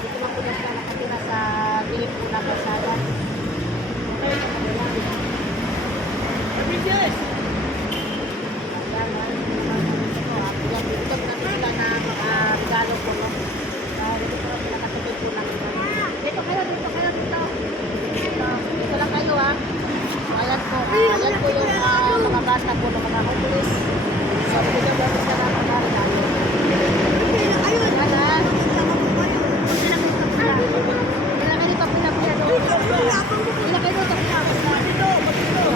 dito lang po na sila nakatira sa gilid po ng kalsada. Regalo po, no? Dito po natin nakatubig po lang. Dito kayo, dito kayo, dito. Dito lang kayo, ha? Ayan po yung mga bata po ng mga homeless. So, dito po sila na mag-regalo. Ayan, ha? Ilagay dito, pinapila doon. Ilagay dito, pinapila. Dito.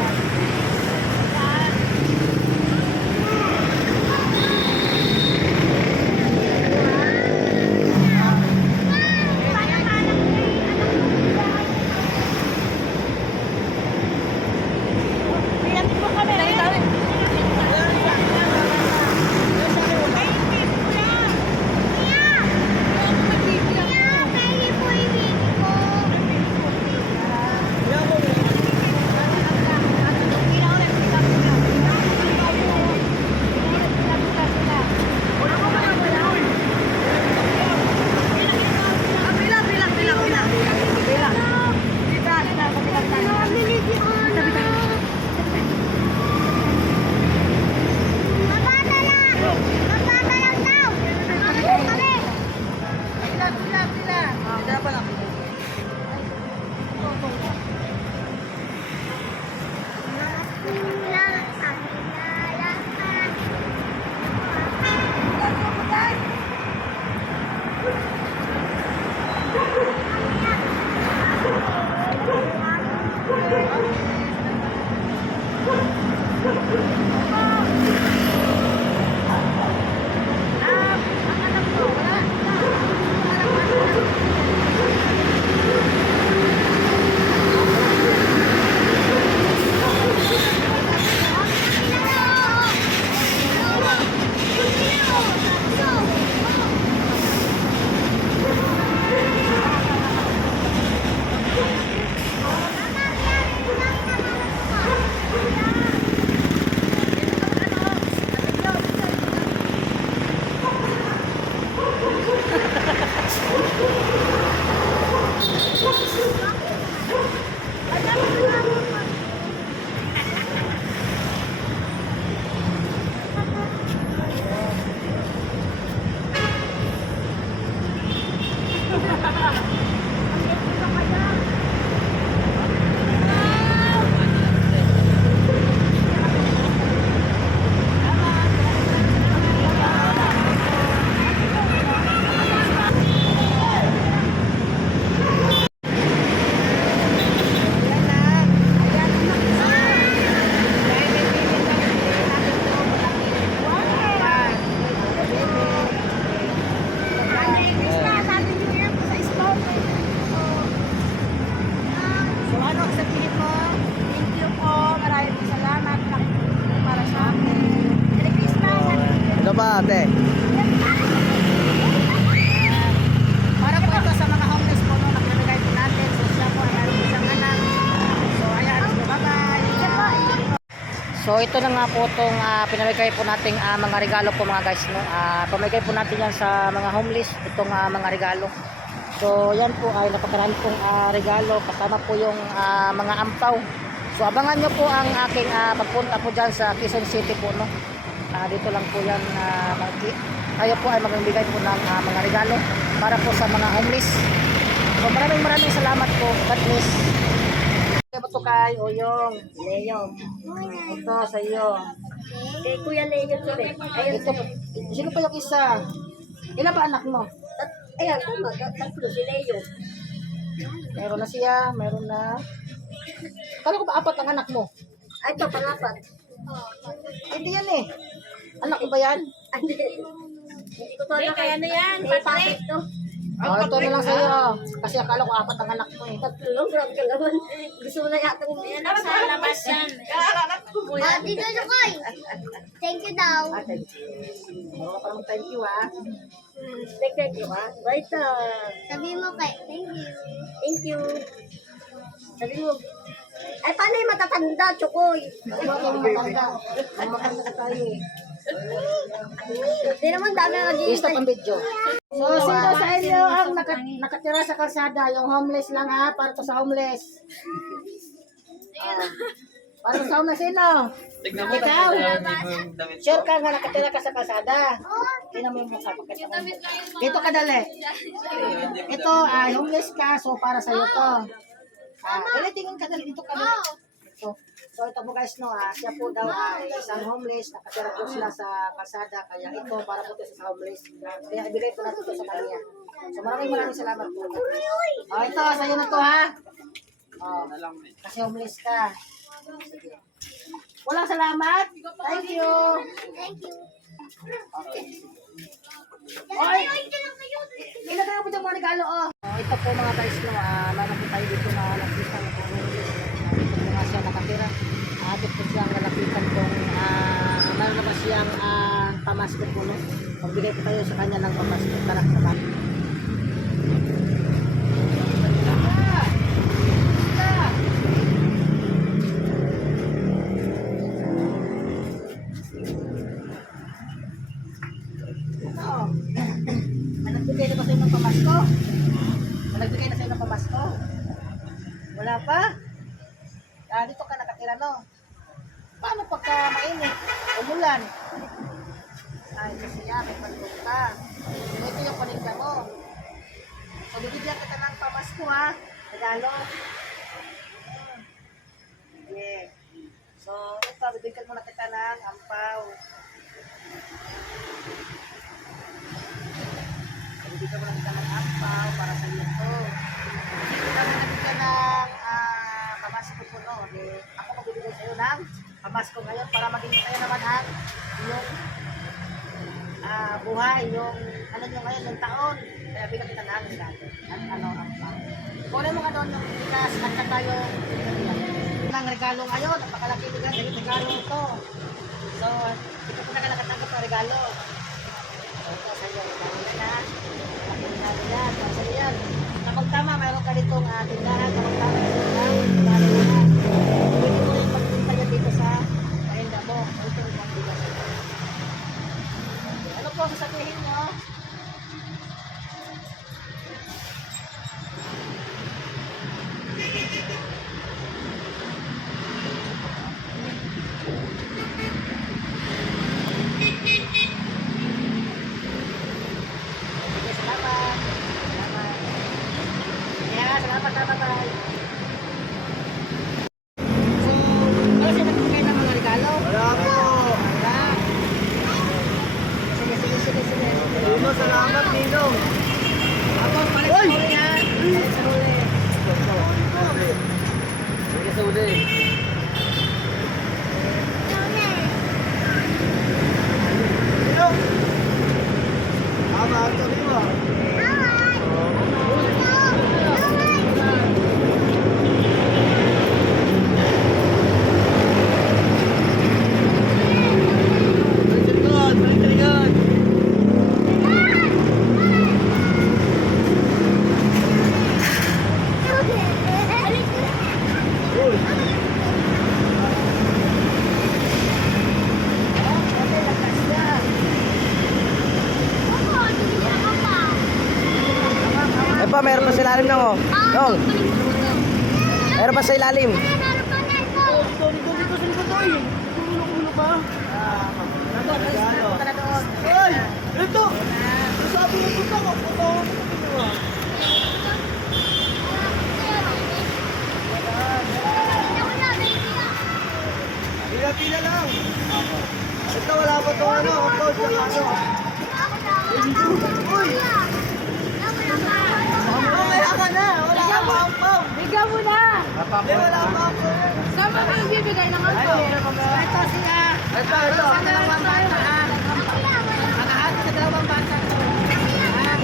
Ano ba ate? Para po ito sa mga homeless po, no, nagbibigay po natin. So, siya po ay meron isang anak. So, ayan. Bye-bye. So, ito na nga po itong pinamigay po nating mga regalo po mga guys, no. Pamigay po natin yan sa mga homeless, itong mga regalo. So, yan po ay napakarami pong regalo. Kasama po yung mga ampaw. So, abangan nyo po ang aking pagpunta po dyan sa Quezon City po, no. Dito lang po yan, kayo po ay magbibigay po ng mga regalo para po sa mga homeless. So maraming salamat po. God bless. Ito to kay Oyong Leo. Ito sa iyo. Kay Kuya Leo to eh. Ayun, Ito, sino pa yung isa? Ilan ba anak mo? ayan, tama, tatlo si Leo. Meron na siya, meron na. Kala ko ba apat ang anak mo? Ay, ito, pangapat. Hindi yan eh. Anak ko ba yan? Hindi ko to anak. Kaya ano yan, Patrick. Oh, ito na lang sa'yo. Kasi akala ko apat ang anak mo eh. Tatlo, grabe ka naman. Gusto mo na yata ng Ayan, sa labas yan. Dito na koy. Thank you daw. Thank you ha. Thank you, ha? Right, Sabi mo kay, thank you. thank you. Sabi mo, ay, paano yung matatanda, Chokoy? Matanda tayo eh. Hindi naman dami na I-stop ang video. So, sino sa inyo ang nakatira sa kalsada, yung homeless lang ha, para to sa homeless. Para to sa homeless, sino? Tignan mo Ikaw? yung damit Sure ka nga nakatira ka sa kalsada. Tingnan mo yung mukha. Dito ka dali. Ito, homeless ka, so para sa'yo to. Dali, tingin ka dali, dito ka dali. So ito po guys, no, siya po daw ay isang homeless, nakatira po sila sa kalsada, kaya ito para po ito sa homeless. Kaya ibigay po natin ito sa kanya. So maraming salamat po. Ito, sa'yo na to ha. Kasi homeless ka. Sige. Walang salamat. Thank you. Thank you. Okay. Oy! Ilagay mo dyan mga regalo, oh. Ito po mga guys, no, meron po tayo dito na nakita na po homeless. Ito nga siya nakatira. Atin po siyang nalapitan kung meron na ba siyang pamasko po, no? Magbigay po tayo sa kanya ng pamasko. Tara, sa nagbigay na ba sa'yo ng pamasko? Nagbigay na sa'yo ng pamasko? Wala pa? Dito ka nakatira, no? Paano pagka mainit? Umulan? Ay, kasi yan, may pantong ka. Ito yung paninda mo. So, bibigyan kita ng pamasko, ha? Regalo. Yeah. So, ito, bibigyan mo na kita ng ampaw. Bibigyan mo na kita ng ampaw para sa iyo to. Bibigyan mo na kita ng pamasko po, no? Ako magbibigay sa'yo ng pamasko ngayon para maging tayo naman ang yung buhay, yung ano nyo ngayon, yung taon. Kaya bigyan kita ng regalo. At ampaw. Kunin mo nga doon yung bigas at saka yung ng regalo ngayon. Napakalaki bigas, yung regalo ito. So, ito po na nakatanggap ng regalo. Ito sa iyo, regalo na yan. Regalo yan, sa iyo yan. Kapag tama, mayroon ka ditong tindahan. Kapag tama, regalo na yan. Pwede mo rin pagpunta yan dito sa pahinda mo. Ito yung pagbigas. Ano po sasabihin nyo? Salamat, Ninong. Abang, balik sa huli ha. Balik sa huli. Sige sa uli. Ninong! Tama, ang sabi mo. Meron pa sa ilalim na mo. Dong. Meron pa sa ilalim. Ay! Ito! Sabi mo ito ako. Pila-pila lang. Ito wala pa ito ano. Uy! Mamaya ka na! Wala ka pa ang pam! Bigyan mo na! Hindi, wala pa ang pam! Saan ba kayo bibigay ng Ito siya. Ito! Sa dalawang bata ha. Nakahati sa dalawang bata.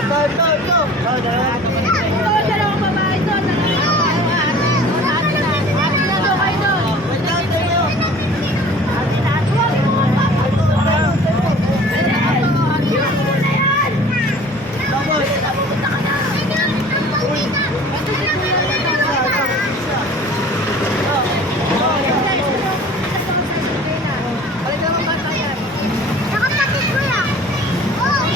Ito! Oh, dalawang pam! Ito, dalawang babae ito. Nakapatid ko yan. Oh!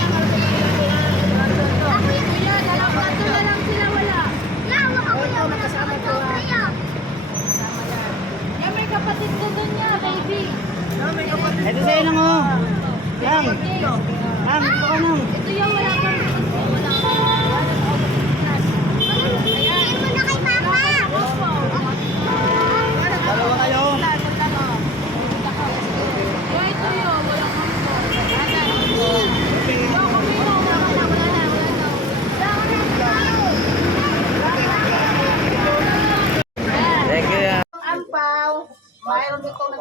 Ako yung dalawa.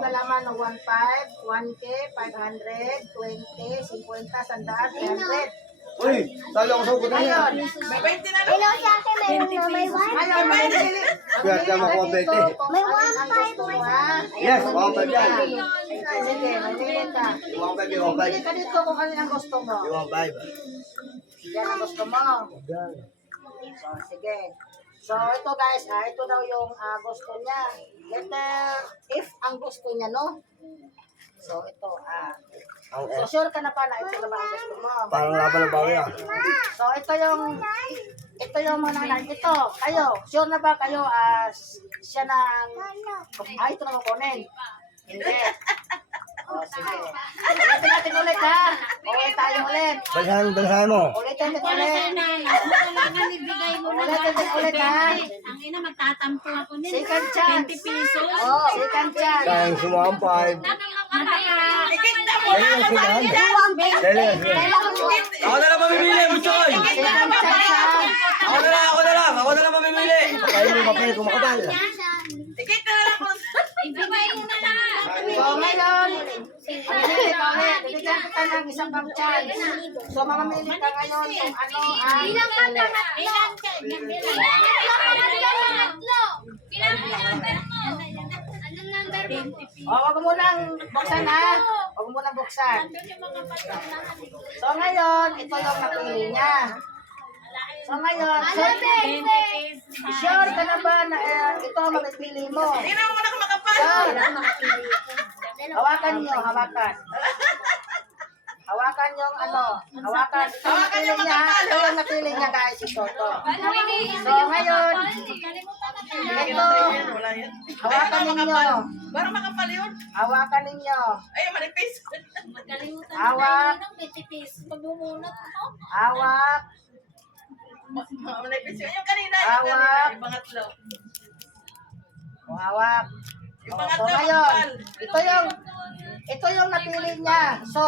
palaman ng 1.5, 1K, 500, 20, 50, 100, 300. Uy, talo ako sa ugot na yan. Ngayon, Hello, si ate, meron na may one. ngayon, mamimili. Kaya tama ko, Betty. May Ang gusto mo, ha? Yes, Mamimili 1.5 ka. yan. Sige, mamimili ka. 1.5, Mamimili ka dito kung ano ang gusto mo. 1.5. Yan ang gusto mo. So, sige. So, ito guys, ito daw yung gusto niya. Letter if ang gusto niya, no? So, ito, So, sure ka na pa na ito na ba ang gusto mo? Parang laban ng bawi ah. So, ito yung mga nanay. Ito, kayo, sure na ba kayo, siya na, ito na kukunin. Hindi. O, sige. Ulitin natin ulit, ha? Ulit tayo ulit. Balsahan mo. Ulitin natin ulit. Kailangan ibigay mo na. Ulitin natin ulit, ha? Ang ina, magtatampo ako nila. Second chance. 20 pesos. Oh, second chance. Sayang sumama 5. Ako na lang mamimili, Buchoy! Second chance, ha? Ako na lang mamimili! Kayo mo papel kung makapal. Ibigay mo na lang. So, ngayon, mamimili ka ulit. Bibigyan kita ng isang pang chance. So, mamamili ka ngayon kung ano ang Ilang ka na? Ilang ka? Anong number mo? O, wag mo munang buksan, ha? Wag mo munang buksan. So, ngayon, ito yung napili niya. So, ngayon, sure ka na ba na ito ang mapipili mo? Sure. Hawakan niyo, hawakan. Hawakan yung ano, hawakan. Ito yung napili niya, ito yung napili niya guys, ito. So, ngayon, ito, hawakan ninyo. Parang makapal yun. Hawakan ninyo. Ay, manipis. Hawak, Magbubunot ako. hawak. Manipis yun. Yung kanina. Hawak. Yung pangatlo. O, hawak. Yung O, so pangatlo, ngayon, makapal. ito yung napili niya. So,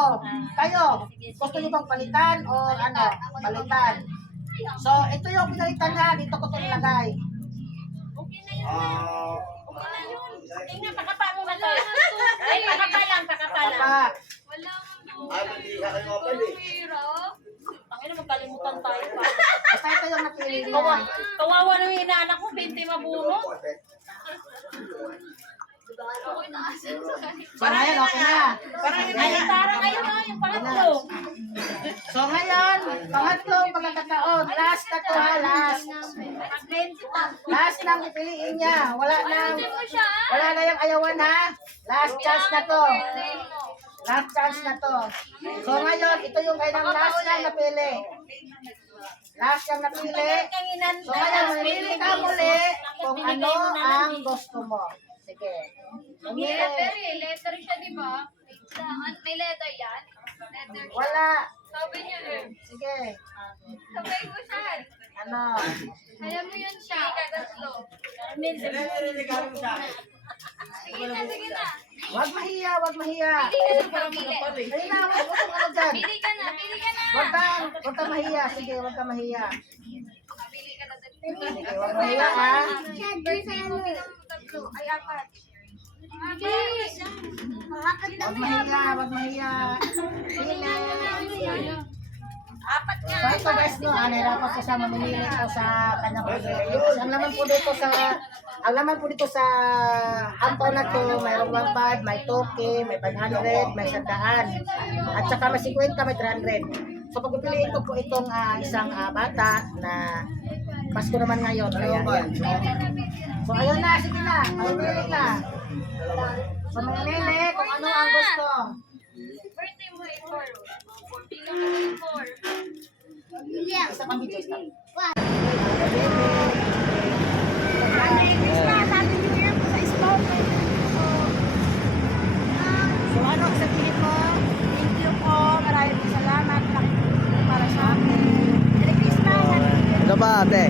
kayo, gusto niyo bang palitan o ano, palitan? So, ito yung pinalitan niya. Dito ko ito nilagay. Tingnan, pakapa mo ba to? Ay, pakapa lang. Papa, Ay, hindi ka kayo makapal eh. Panginoon, magkalimutan tayo pa. basta ito yung napili niya. Kawawa na yung inaanak ko, 20 mabunot. So, ngayon, okay na. Ay, parang ngayon na, yung pangatlo. So, ngayon, pangatlong pagkakataon. Last na to, ha, last. Last nang pipiliin niya. Wala na yung ayawan, ha. Last chance na to. Last chance na to. So, ngayon, ito yung kailang last nang napili. Last nang napili. So, ngayon, mamili ka muli kung ano ang gusto mo. Sige. Mamili. Letter siya, di ba? May letter yan? Letter siya. Wala. Sabi niya eh. Sige. Sabay mo siya. Ano? Alam mo yun siya. Katatlo. Sige na, sige na. Wag mahiya, wag mahiya. Pili ka na, pili. Dali na, wag mo kung ano dyan. Pili ka na, pili ka na. Wag kang mahiya. Sige, wag kang mahiya. Pili ka na. Sige, wag mahiya, ha? Birthday mo, bilang mo tatlo. Ay, apat. Bilis. Wag mahiya, wag mahiya. Pili. Apat nga. So ito guys, no, nahirapan ko siya mamimili ko sa kanyang pagkain. Kasi ang laman po dito sa ampaw na to, mayroong 1.5, may 2K, may 500, may 100, at saka may 50, may 300. So pagpipiliin ko po itong isang bata na Pasko naman ngayon. Ayan, ayan. So ayun na, sige na, mamimili na. So mamimili kung ano ang gusto. Birthday mo ay 4. Pili mo ay 4. Isa pang video, stop. So ano, sabihin mo? Thank you po. Maraming salamat. Para sa akin. Merry Christmas. Ano ba ate?